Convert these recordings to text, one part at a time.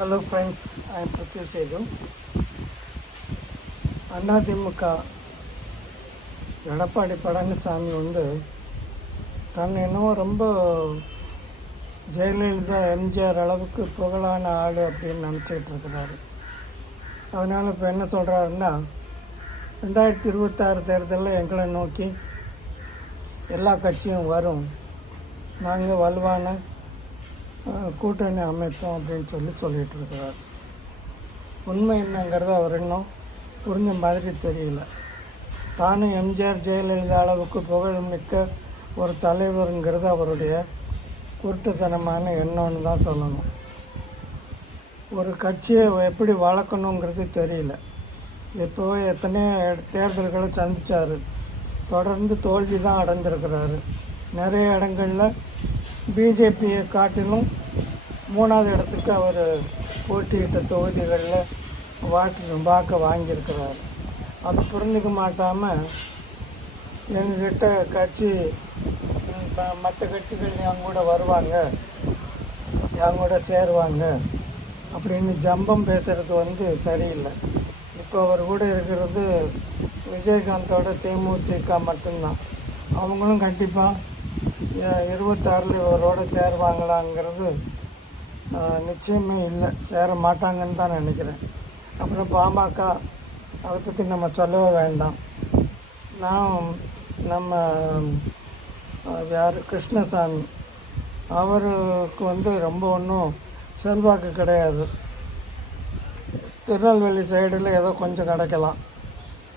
Hello friends I am Prithvi Sethu AIADMK Edappadi Palaniswami வந்து தன்னை என்னவோ ரொம்ப ஜெயலலிதா எம்ஜிஆர் அளவுக்கு புகழான ஆள் அப்படின்னு நினச்சிக்கிட்டு இருக்கிறாரு. அதனால் இப்போ என்ன சொல்கிறாருன்னா ரெண்டாயிரத்தி இருபத்தாறு தேர்தலில் எங்களை நோக்கி எல்லா கட்சியும் வரும். நாங்கள் வலுவான கூட்டணி அமைப்போம் அப்படின்னு சொல்லி சொல்லிட்டு இருக்கிறார் உண்மை என்னங்கிறது அவர் இன்னும் புரிஞ்ச மாதிரி தெரியல. தானும் எம்ஜிஆர் ஜெயலலிதா அளவுக்கு புகழ்மிக்க ஒரு தலைவருங்கிறது அவருடைய குருட்டுத்தனமான எண்ணம்னு தான் சொல்லணும். ஒரு கட்சியை எப்படி வளர்க்கணுங்கிறது தெரியல. இப்போவே எத்தனையோ தேர்தல்களை சந்திச்சார். தொடர்ந்து தோல்வி தான் அடைஞ்சிருக்கிறாரு நிறைய இடங்களில் பிஜேபியை காட்டிலும் மூணாவது இடத்துக்கு அவர் போட்டியிட்ட தொகுதிகளில் வாக்கு வாக்கை வாங்கியிருக்கிறார். அது புரிஞ்சுக்க மாட்டாமல் எங்ககிட்ட கட்சி மற்ற கட்சிகள் என் கூட வருவாங்க என் கூட சேருவாங்க அப்படின்னு ஜம்பம் பேசுகிறது வந்து சரியில்லை. இப்போ அவர் கூட இருக்கிறது விஜயகாந்தோட தேமுதிக மட்டும்தான். அவங்களும் கண்டிப்பாக இருபத்தாறில் இவரோட சேருவாங்களாங்கிறது நிச்சயமே இல்லை. சேர மாட்டாங்கன்னு தான் நினைக்கிறேன். அப்புறம் பாமக அதை பற்றி நம்ம சொல்லவே வேண்டாம். நான் நம்ம யார்? கிருஷ்ணசாமி. அவருக்கு வந்து ரொம்ப ஒன்றும் செல்வாக்கு கிடையாது. திருநெல்வேலி சைடில் ஏதோ கொஞ்சம் கிடைக்கலாம்.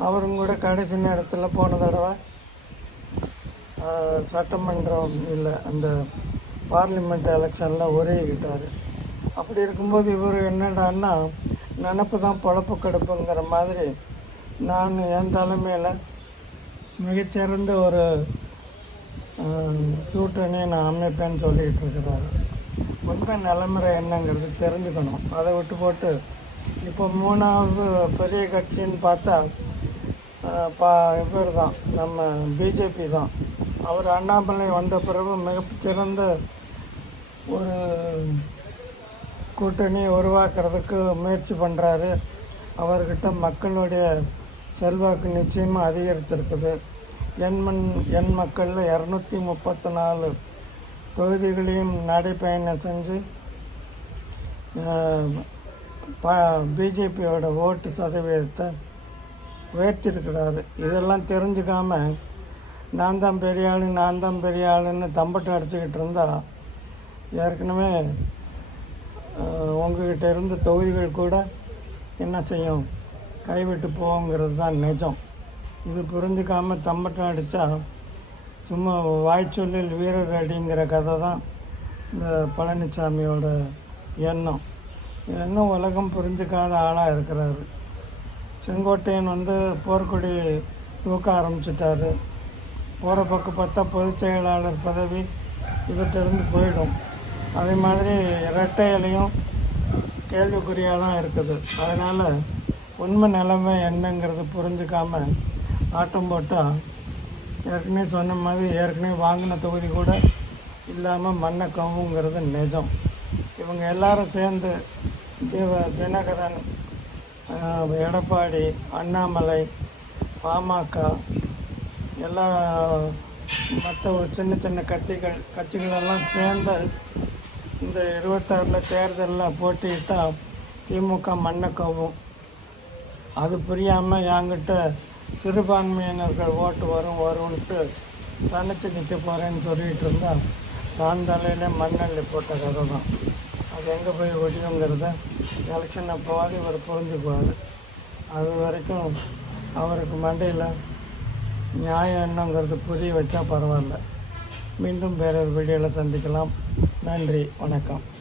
அவரும் கூட கடைசி நேரத்தில் போன தடவை சட்டமன்றம் இல்லை அந்த பார்லிமெண்ட் எலெக்ஷனில் உரையிக்கிட்டார் அப்படி இருக்கும்போது இவர் என்னடான்னா நினப்பு தான் பொழப்பு கெடுப்புங்கிற மாதிரி நான் என் தலைமையில் மிகச்சிறந்த ஒரு கூட்டணியை நான் அமைப்பேன்னு சொல்லிகிட்டு இருக்கிறாரு. உண்மை நிலைமுறை என்னங்கிறது தெரிஞ்சுக்கணும். அதை விட்டு போட்டு இப்போ மூணாவது பெரிய கட்சின்னு பார்த்தா பா இவர் தான் நம்ம பிஜேபி தான். அவர் அண்ணாமலை வந்த பிறகு மிகச்சிறந்த ஒரு கூட்டணியை உருவாக்குறதுக்கு முயற்சி பண்ணுறாரு அவர்கிட்ட மக்களுடைய செல்வாக்கு நிச்சயமாக அதிகரித்திருக்குது. என் எண் மக்களில் இரநூத்தி முப்பத்தி நாலு தொகுதிகளையும் நடைப்பயணம் செஞ்சு ப பிஜேபியோட ஓட்டு சதவீதத்தை உயர்த்திருக்கிறாரு இதெல்லாம் தெரிஞ்சுக்காமல் நான் தான் பெரிய ஆள் நான் தான் பெரிய ஆளுன்னு தம்பட்டு அடிச்சுக்கிட்டு இருந்தால் ஏற்கனவே உங்ககிட்ட இருந்த தொகுதிகள் கூட என்ன செய்யும்? கைவிட்டு போங்கிறது தான் நிஜம். இது புரிஞ்சுக்காமல் தம்பட்டம் அடித்தா சும்மா வாய்ச்சொல்லில் வீரர் அடிங்கிற கதை தான் இந்த பழனிசாமியோட எண்ணம். இன்னும் உலகம் புரிஞ்சுக்காத ஆளாக இருக்கிறாரு. செங்கோட்டையன் வந்து போர்க்கொடி தூக்க ஆரம்பிச்சிட்டாரு. போகிற பக்கம் பார்த்தா பொதுச் செயலாளர் பதவி இவற்றிலிருந்து போயிடும். அதே மாதிரி இரட்டை இலையும் கேள்விக்குறியாக தான் இருக்குது. அதனால் உண்மை நிலைமை என்னங்கிறது புரிஞ்சுக்காமல் ஆட்டம் போட்டால் ஏற்கனவே சொன்ன மாதிரி ஏற்கனவே வாங்கின தொகுதி கூட இல்லாமல் மண்ணை கவுங்கிறது நிஜம். இவங்க எல்லாரும் சேர்ந்து திவ தினகரன் எடப்பாடி அண்ணாமலை பாமக எல்லா மற்ற ஒரு சின்ன சின்ன கட்சிகள் கட்சிகளெல்லாம் சேர்ந்து இந்த இருபத்தாறில் தேர்தலில் போட்டியிட்டால் திமுக மண்ணை அது புரியாமல் என்கிட்ட சிறுபான்மையினர்கள் ஓட்டு வரும் வரும்ன்ட்டு தனிச்சு நிற்க போகிறேன்னு சொல்லிட்டு இருந்தால் தான் தலையிலே மண்ணள்ளி போட்ட கதை தான். அது எங்கே போய் ஒடியுங்கிறத எலெக்ஷன் அப்போவாது இவர் புரிஞ்சுக்குவார். அது வரைக்கும் அவருக்கு மண்டையில் நியாயம் என்னங்கிறது புரிய வச்சா பரவாயில்ல. மீண்டும் வேறொரு வீடியோவில் சந்திக்கலாம். நன்றி. வணக்கம்.